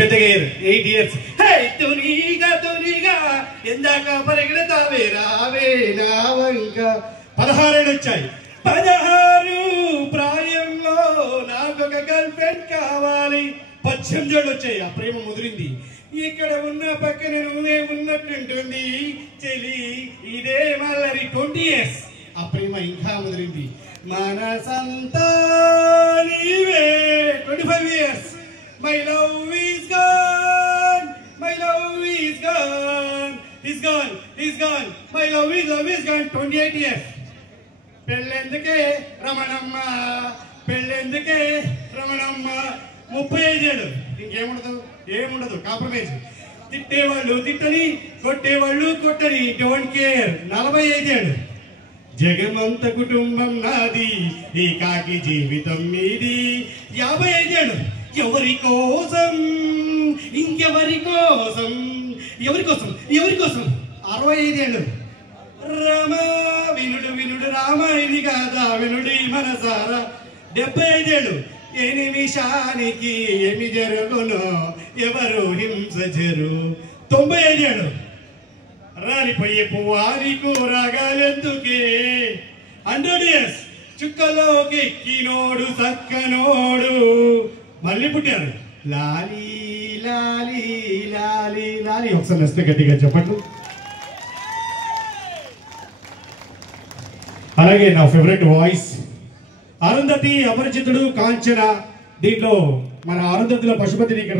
పెద్దగా 8 years. తునిగా ఎందాక పరిగెడతావే రావే నా వంక 16 ఏళ్ళు వచ్చాయి. 16 ప్రాయంలో నాకొక గర్ల్ ఫ్రెండ్ కావాలి. 18 ఏళ్ళు వచ్చాయి. ఆ ప్రేమ ముదిరింది. ఇక్కడ ఉన్న పక్కన నువ్వే ఉన్నట్టుంటుంది చెలి. ఇదే మళ్ళీ 20 years. ఆ ప్రేమ ఇంకా ముదిరింది. మనసంతా నీవే 25 years. My love is gone. My love is gone. He's gone. He's gone. My love is gone. 28 years. పెళ్ళెందుకే Ramanamma, పెళ్ళెందుకే Ramanamma. 35 ఏళ్ళు. ఇంకేముండదు, ఏముండదు. కాంప్రమైజ్. తిట్టేవాళ్ళు తిట్టని, కొట్టేవాళ్ళు కొట్టని. Don't care. 45 ఏళ్ళు. జగమంత కుటుంబం నాది, ఈ కాకి జీవితం మీది. 55 ఏళ్ళు. ఎవరి కోసం, ఇంకెవరి కోసం, ఎవరి కోసం, ఎవరి కోసం. 65 ఏళ్ళు. రామ వినుడు వినుడు రామాయణి కాదా వినుడి మనసారా. 75 ఏళ్ళు. ఏ నిమిషానికి ఏమి జరుగునో ఎవరు హింస జరు. 95 ఏళ్ళు. రాలిపోయే పువ్వారి కూరగాలెందుకే. 100 years. చుక్కలోకి ఎక్కినోడు సక్కనోడు మళ్ళీ పుట్టారు. లాలి లాలి లాలి లాలి. ఒకసారి నస్తే గట్టిగా చెప్పండి. అలాగే నా ఫేవరెట్ వాయిస్ అరుంధతి, అపరిచితుడు, కాంచన. దీంట్లో మన అరుంధతిలో పశుపతిని ఇక్కడ